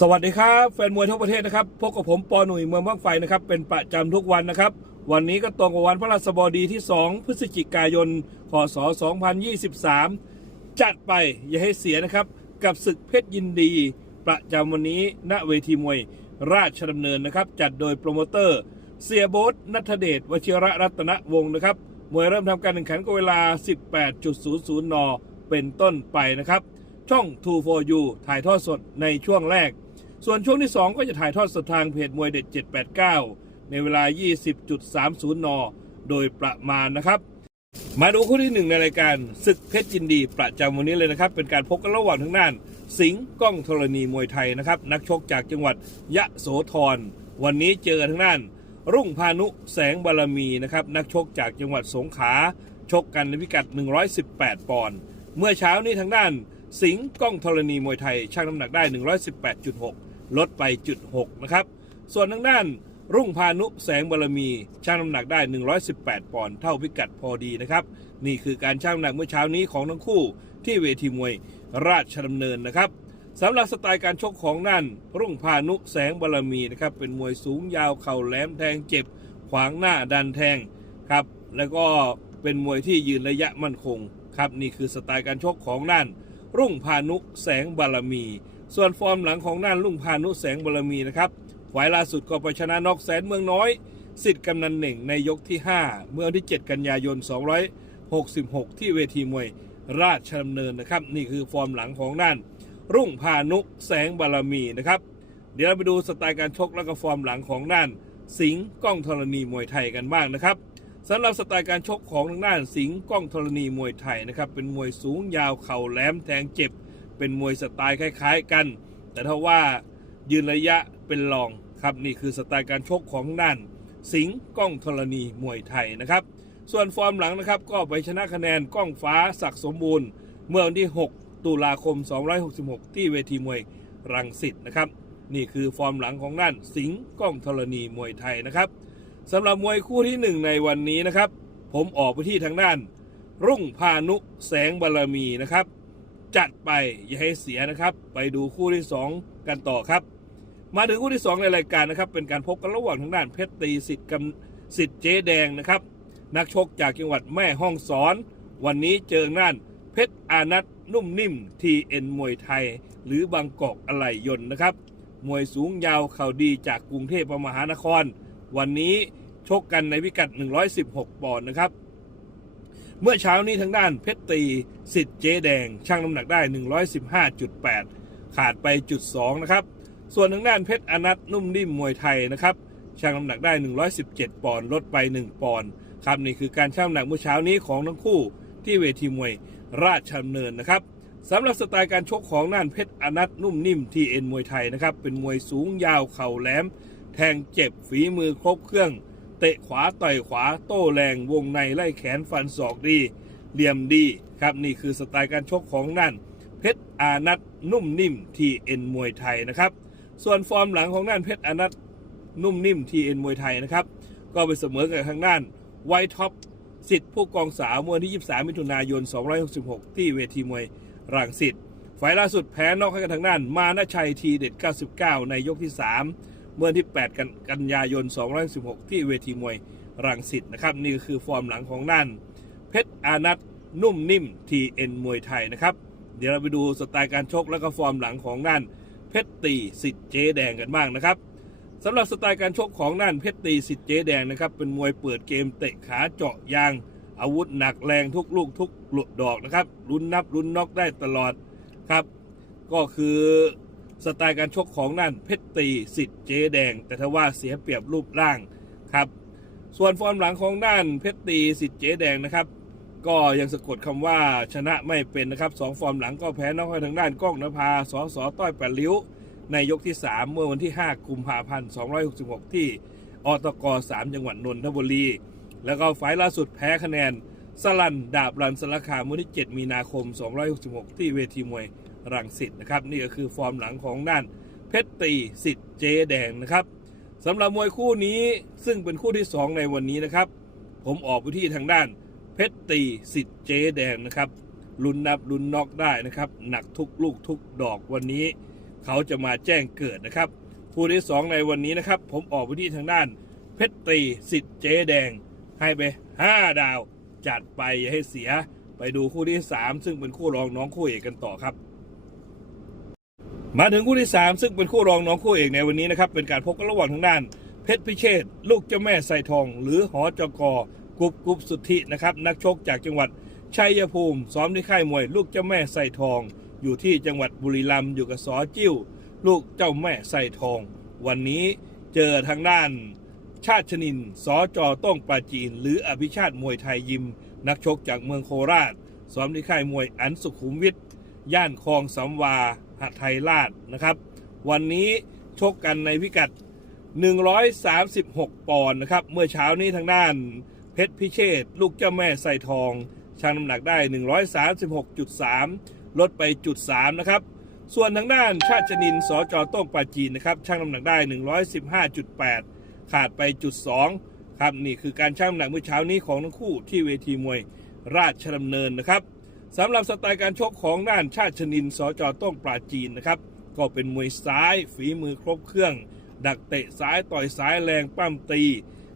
สวัสดีครับ แฟนมวยทั่วประเทศนะครับพบกับผมปอหนุ่ยเมืองบ้างไฟนะครับเป็นประจำทุกวันนะครับ วันนี้ก็ตรงกับวันพระราชบดีที่ 2 พฤศจิกายนพศ2023 จัดไปอย่าให้เสียนะครับ กับศึกเพชรยินดี ประจำวันนี้ณเวทีมวย ราชดำเนินนะครับ จัดโดยโปรโมเตอร์ เสียโบ๊ทนัทเดชวชิระรัตนวงศ์นะครับมวยเริ่มทำการแข่งขันก็เวลา 18.00 น เป็นต้นไปนะครับช่อง 2 for you ถ่ายทอดสดในช่วงแรก ส่วนช่วงที่ 2 ก็จะถ่ายทอดสดทางเพจมวยเด็ด 789 ในเวลา 20.30 น โดยประมาณนะครับ มาดูคู่ที่หนึ่งในรายการศึกเพชรยินดีประจำวันนี้เลยนะครับ เป็นการพบกันระหว่างทั้งด้าน สิงห์ก้องธรณีมวยไทยนะครับ นักชกจากจังหวัดยะโสธร วันนี้เจอกันทั้งด้าน รุ่งพานุแสงบารมีนะครับ นักชกจากจังหวัดสงขลาชกกันในพิกัด 118 ปอนด์เมื่อเช้านี้ทางด้าน สิงห์ก้องธรณีมวยไทยชั่งน้ำหนักได้ 118.6 ลดไปจุด6นะครับ ส่วนทางด้านรุ่งพานุแสงบารมีชั่งน้ำหนักได้ 118 ปอนด์เท่าพิกัดพอดีนะครับ นี่คือการชั่งน้ำหนักเมื่อเช้านี้ของทั้งคู่ที่เวทีมวยราชดำเนินนะครับสำหรับสไตล์การชกของนั่น รุ่งพานุแสงบารมีนะครับเป็นมวยสูงยาวเข่าแหลมแทงเจ็บ ขวางหน้าดันแทงครับแล้วก็เป็นมวยที่ยืนระยะมั่นคงครับนี่คือสไตล์การชกของนั่น รุ่งพานุแสงบารมี ส่วนฟอร์มหลังของน่านรุ่งพานุแสงบารมีนะครับฝ่ายล่าสุดก็ไปชนะนอกแสนเมืองน้อยสิทธิ์กำนันเหน่งในยกที่ 5 เมื่อวันที่ 7 กันยายน 266 ที่เวทีมวยราชดำเนินนะครับ นี่คือฟอร์มหลังของน่าน รุ่งพานุแสงบารมีนะครับ เดี๋ยวเราไปดูสไตล์การชกและก็ฟอร์มหลังของน่าน สิงห์ก้องธรณีมวยไทยกันบ้างนะครับ สำหรับสไตล์การชกของทางด้านสิงห์ก้องธรณีมวยไทยนะครับ เป็นมวยสูงยาวเข่าแหลมแทงเจ็บ เป็นมวยสไตล์คล้ายๆกัน แต่ถ้าว่ายืนระยะเป็นรองครับนี่คือสไตล์การชกของทางด้าน สิงห์ก้องธรณีมวยไทยนะครับ ส่วนฟอร์มหลังนะครับ ก็ไปชนะคะแนนก้องฟ้าศักดิ์สมบูรณ์ เมื่อวันที่ 6 ตุลาคม 266 ที่เวทีมวยรังสิตนะครับ นี่คือฟอร์มหลังของด้านสิงห์ก้องธรณีมวยไทยนะครับ สำหรับมวยคู่ที่1ในวันนี้นะครับ ผมออกไปที่ทางด้าน รุ่งพานุแสงบารมีนะครับ จัดไปอย่าให้เสียนะครับ ไปดูคู่ที่2กันต่อครับ มาถึงคู่ที่2ในรายการนะครับ เป็นการพบกันระหว่างทางด้านเพชรตีสิทธิ์กำสิทธิ์เจ๊แดงนะครับ นักชกจากจังหวัดแม่ฮ่องสอน วันนี้เจอน่านเพชรอานัทนุ่มนิ่มทีเอ็นมวยไทย หรือบางกอกอะไหล่ยนนะครับมวยสูงยาวเข่าดีจากกรุงเทพมหานคร วันนี้ชกกันในพิกัด 116 ปอนด์นะครับ เมื่อเช้านี้ทางด้านเพชรตีสิทธิ์เจ๊แดงชั่งน้ำหนักได้ 115.8 ขาดไปจุด2นะครับ ส่วนทางด้านเพชรอนัทนุ่มนิ่มมวยไทยนะครับชั่งน้ำหนักได้ 117 ปอนด์ลดไป 1 ปอนด์ครับนี่คือการชั่งน้ำหนักเมื่อเช้านี้ของทั้งคู่ที่เวทีมวยราชดำเนินนะครับสำหรับสไตล์การชกของน่านเพชรอนัทนุ่มนิ่มทีเอ็นมวยไทยนะครับเป็นมวยสูงยาวเข่าแหลม แทงเจ็บฝีมือครบเครื่อง เตะขวาต่อยขวาโต้แรงวงในไล่แขนฟันศอกดี เหลี่ยมดีครับนี่คือสไตล์การชกของนั่น เพชรอานัทนุ่มนิ่มทีเอ็นมวยไทยนะครับ ส่วนฟอร์มหลังของนั่นเพชรอานัทนุ่มนิ่มทีเอ็นมวยไทยนะครับ ก็ไปเสมอกับทางด้านไวท็อปสิทธิ์ผู้กองสาวเมื่อวันที่ 23 มิถุนายน 266 ที่เวทีมวยรังสิตฝ่ายล่าสุดแพ้นอกให้กับทางด้าน มานาชัยทีเด็ด 99 ในยกที่ 3 เมื่อวันที่ 8 กันกันยายน 216 ที่เวทีมวยรังสิตนะครับ นี่ก็คือฟอร์มหลังของด้าน เพชรอานัทนุ่มนิ่มทีเอ็นมวยไทยนะครับ เดี๋ยวเราไปดูสไตล์การชกแล้วก็ฟอร์มหลังของด้าน เพชรตีสิทธิ์เจ๊แดงกันบ้างนะครับสำหรับสไตล์การชกของด้านเพชรตีสิทธิ์เจ๊แดงนะครับเป็นมวยเปิดเกมเตะขาเจาะยาง อาวุธหนักแรงทุกลูกทุกหลุดดอกนะครับลุ้นนับลุ้นน็อกได้ตลอดครับ ก็คือ สไตล์การชกของนั่นเพชรตีสิทธิ์เจแดง แต่ถ้าว่าเสียเปรียบรูปร่างครับ ส่วนฟอร์มหลังของด้านเพชรตีสิทธิ์เจแดงนะครับ ก็ยังสะกดคำว่าชนะไม่เป็นนะครับสองฟอร์มหลังก็แพ้นอกให้ทางด้านก้องนภาสอสอต้อยแปดลิ้ว ในยกที่ 3 เมื่อวันที่ 5 กุมภาพันธ์266 ที่อตก3จังหวัดนนทบุรี แล้วก็ไฟล์ล่าสุดแพ้คะแนนสลันดาบรันสารคามเมื่อที่ 7 มีนาคม 266 ที่เวทีมวย รังสิตนะครับ นี่ก็คือฟอร์มหลังของด้านเพชรตีสิทธิ์เจแดงนะครับสำหรับมวยคู่นี้ซึ่งเป็นคู่ที่ 2 ในวันนี้นะครับ ผมออกไปที่ทางด้านเพชรตีสิทธิ์เจแดงนะครับลุ้นนับลุ้นน็อกได้นะครับ หนักทุกลูกทุกดอกวันนี้ เขาจะมาแจ้งเกิดนะครับคู่ที่สองในวันนี้นะครับ ผมออกไปที่ทางด้านเพชรตีสิทธิ์เจแดง ให้ไป 5 ดาว จัดไปอย่าให้เสียไปดูคู่ที่ 3 ซึ่งเป็นคู่รองน้องคู่เอกกันต่อครับ มาถึงคู่ที่ 3 ซึ่งเป็นคู่รองน้องคู่เอกในวันนี้นะครับ เป็นการพบกันระหว่างทางด้าน เพชรพิเชษลูกเจ้าแม่ไซทอง หรือหอจกกรุบกรุบสุทธินะครับ นักชกจากจังหวัดชัยภูมิซ้อมที่ค่ายมวย ลูกเจ้าแม่ไซทอง อยู่ที่จังหวัดบุรีรัมย์อยู่กับสอจิ้ว ลูกเจ้าแม่ไซทอง วันนี้เจอทางด้าน ชาติชนินสอจอต้องปราจีน หรืออภิชาติมวยไทยยิม นักชกจากเมืองโคราชซ้อมที่ค่ายมวยอันสุขุมวิทย่านคลองสำวา หัดไทยราชนะครับ วันนี้ชกกันในพิกัด 136 ปอนด์นะครับ เมื่อเช้านี้ทางด้านเพชรพิเชษลูกเจ้าแม่ไซทองชั่งน้ำหนักได้ 136.3 ลดไปจุด3นะครับ ส่วนทางด้านชาติชนินสจต้งปาจีนนะครับชั่งน้ำหนักได้ 115.8 ขาดไปจุด2ครับนี่คือการชั่งน้ำหนักเมื่อเช้านี้ของทั้งคู่ที่เวทีมวยราชดำเนินนะครับ สำหรับสไตล์การชกของด้านชาติชนินสจต้องปราจีนนะครับ ก็เป็นมวยซ้ายฝีมือครบเครื่อง ดักเตะซ้ายต่อยซ้ายแรงปั้มตี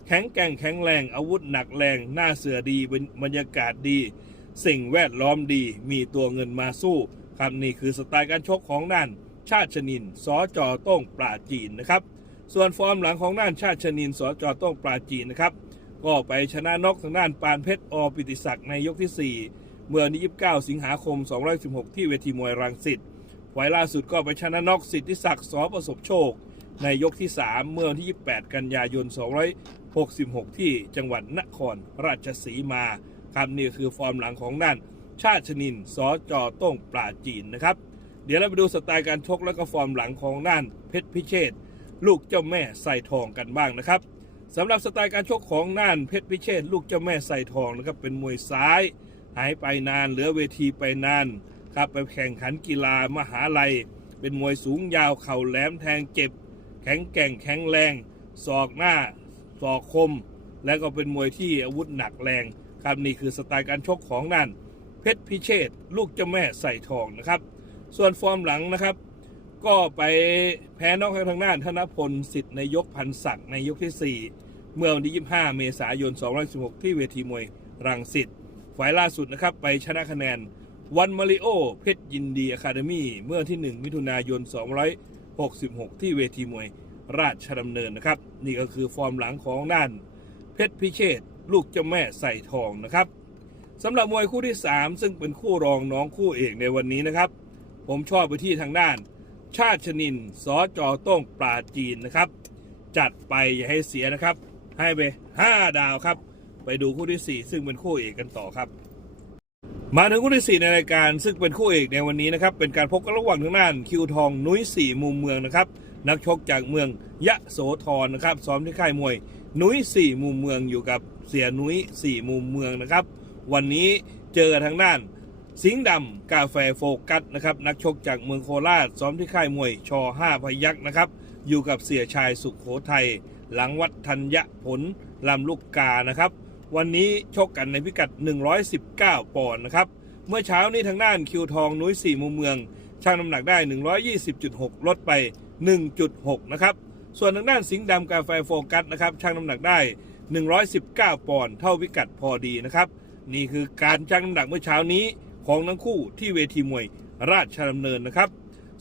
แข็งแกร่งแข็งแรงอาวุธหนักแรง หน้าเสือดีบรรยากาศดี สิ่งแวดล้อมดี มีตัวเงินมาสู้ครับนี่คือสไตล์การชกของด้านชาติชนินสจต้องปราจีนนะครับส่วนฟอร์มหลังของด้านชาติชนินสจต้องปราจีนนะครับก็ไปชนะนกทางด้านปานเพชรอปิติศักดิ์ในยกที่ 4 เมื่อวันที่29 สิงหาคม 216 ที่เวทีมวยรังสิตไฟล์ล่าสุดก็ไปชนะน็อกสิทธิศักดิ์สอประสบโชค ในยกที่ 3 เมื่อวันที่ 28 กันยายน 266 ที่จังหวัดนครราชสีมาครับนี่คือฟอร์มหลังของด้าน ชาติชนินสจโต้งปราจีนนะครับ เดี๋ยวเราไปดูสไตล์การชกและก็ฟอร์มหลังของด้านเพชรพิเชษลูกเจ้าแม่ใส่ทองกันบ้างนะครับสำหรับสไตล์การชกของน่านเพชรพิเชษลูกเจ้าแม่ใส่ทองนะครับเป็นมวยซ้าย หายไปนาน เหลือเวทีไปนานครับไปแข่งขันกีฬามหาลัย เป็นมวยสูงยาวเข่าแหลมแทงเจ็บ แข็งแกร่งแข็งแรง ศอกหน้า ศอกคม และก็เป็นมวยที่อาวุธหนักแรง ครับนี่คือสไตล์การชกของนั่น เพชรพิเชษลูกเจ้าแม่ใส่ทองนะครับ ส่วนฟอร์มหลังนะครับ ก็ไปแพ้นอกทางด้านธนพลสิทธิ์ในยกพันศักดิ์ในยกที่ 4 เมื่อวันที่ 25 เมษายน216 ที่เวทีมวยรังสิต ฝ่ายล่าสุดนะครับ ไปชนะคะแนนวันมาริโอเพชรยินดีอะคาเดมี่เมื่อที่ 1 มิถุนายน 266 ที่เวทีมวยราชดำเนินนะครับ นี่ก็คือฟอร์มหลังของด้าน เพชรพิเชษลูกเจ้าแม่ใส่ทองนะครับสำหรับมวยคู่ที่ 3 ซึ่งเป็นคู่รองน้องคู่เอกในวันนี้นะครับ ผมชอบไปที่ทางด้าน ชาติชนินสอจอต้งปลาจีนนะครับ จัดไปอย่าให้เสียนะครับ ให้ไป 5 ดาวครับ ไปดูคู่ที่ 4 ซึ่งเป็นคู่เอกกันต่อครับ มาถึงคู่ที่ 4 ในรายการ ซึ่งเป็นคู่เอกในวันนี้นะครับ เป็นการพบกันระหว่างทางด้านคิวทองนุ้ยสี่มุมเมืองนะครับ นักชกจากเมืองยะโสธรนะครับซ้อมที่ค่ายมวยนุ้ยสี่มุมเมืองอยู่กับเสียนุ้ยสี่มุมเมืองนะครับ วันนี้เจอทางด้านสิงห์ดำกาแฟโฟกัสนะครับนักชกจากเมืองโคราชซ้อมที่ค่ายมวยช5พยักษ์นะครับ อยู่กับเสียชายสุขโขทัยหลังวัดธัญญผลลำลูกกานะครับ วันนี้ชกกันในพิกัด 119 ปอนด์นะครับ เมื่อเช้านี้ทางด้านคิวทองนุ้ยสี่มุมเมืองชั่งน้ำหนักได้ 120.6 ลดไป 1.6 นะครับ ส่วนทางด้านสิงห์ดำกาแฟโฟกัสนะครับชั่งน้ำหนักได้ 119 ปอนด์เท่าพิกัดพอดีนะครับ นี่คือการชั่งน้ำหนักเมื่อเช้านี้ของทั้งคู่ที่เวทีมวยราชดำเนินนะครับ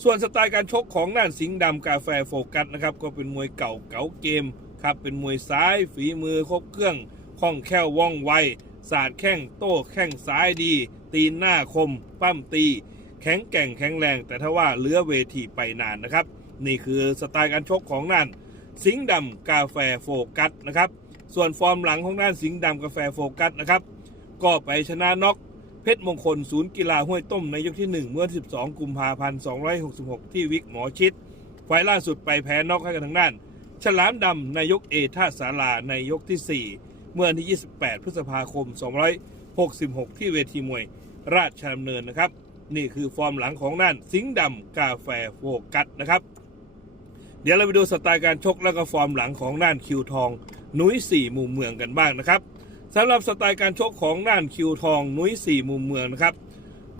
ส่วนสไตล์การชกของด้านสิงห์ดำกาแฟโฟกัสนะครับก็เป็นมวยเก่าเก๋าเกมครับเป็นมวยซ้ายฝีมือครบเครื่อง คล่องแคล่วว่องไวสาดแข้งโต้แข้งซ้ายดี ตีนหน้าคม ปั้มตี แข็งแกร่งแข็งแรง แต่ถ้าว่าเลื้อเวทีไปนานนะครับ นี่คือสไตล์การชกของนั่น สิงห์ดำกาแฟโฟกัสนะครับส่วนฟอร์มหลังของด้านสิงห์ดำกาแฟโฟกัสนะครับ ก็ไปชนะน็อกเพชรมงคลศูนย์กีฬาห้วยต้มในยกที่ 1 เมื่อ 12 กุมภาพันธ์ 266 ที่วิกหมอชิดไฟล์ล่าสุดไปแพ้น็อกให้กันทางด้าน ฉลามดำในยกเอท่าสาราในยกที่ 4 เมื่อวันที่ 28 พฤษภาคม 266 ที่เวทีมวยราชดำเนินนะครับ นี่คือฟอร์มหลังของด้านสิงห์ดำกาแฟโฟกัสนะครับ เดี๋ยวเราไปดูสไตล์การชกแล้วก็ฟอร์มหลังของด้านคิวทองนุ้ยสี่มุมเมืองกันบ้างนะครับสำหรับสไตล์การชกของด้านคิวทองนุ้ยสี่มุมเมืองนะครับ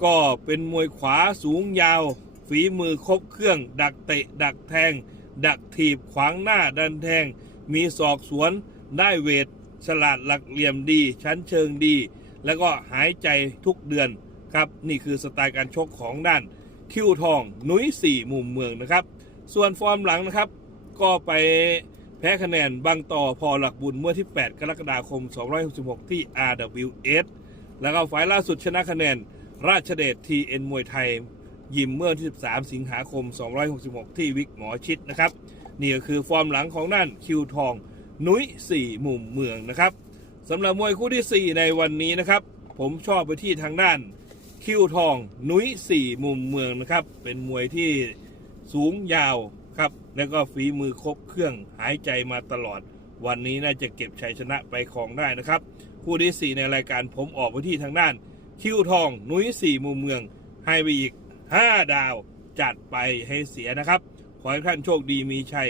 ก็เป็นมวยขวาสูงยาว ฝีมือครบเครื่อง ดักเตะ ดักแทง ดักถีบขวางหน้าดันแทง มีศอกสวนได้เวท ฉลาดหลักเหลี่ยมดี ชั้นเชิงดี แล้วก็หายใจทุกเดือนครับ นี่คือสไตล์การชกของด้านคิวทองนุ้ยสี่มุมเมืองนะครับ ส่วนฟอร์มหลังนะครับ ก็ไปแพ้คะแนนบางต่อพอหลักบุญเมื่อที่ 8 กรกฎาคม 266 ที่ RWS แล้วก็ฝ่ายล่าสุดชนะคะแนนราชเดช TN มวยไทย ยิมเมื่อที่ 13 สิงหาคม 266 ที่วิกหมอชิดนะครับ นี่ก็คือฟอร์มหลังของด้านคิวทอง นุ้ย4มุมเมืองนะครับสำหรับมวยคู่ที่ 4 ในวันนี้นะครับ ผมชอบไปที่ทางด้าน คิวทองนุ้ย4มุมเมืองนะครับ เป็นมวยที่สูงยาวครับ แล้วก็ฝีมือครบเครื่องหายใจมาตลอด วันนี้น่าจะเก็บชัยชนะไปครองได้นะครับ คู่ที่ 4 ในรายการผมออกไปที่ทางด้าน คิวทองนุ้ย4มุมเมือง ให้ไปอีก 5 ดาวจัดไปให้เสียนะครับ ขอให้ท่านโชคดีมีชัย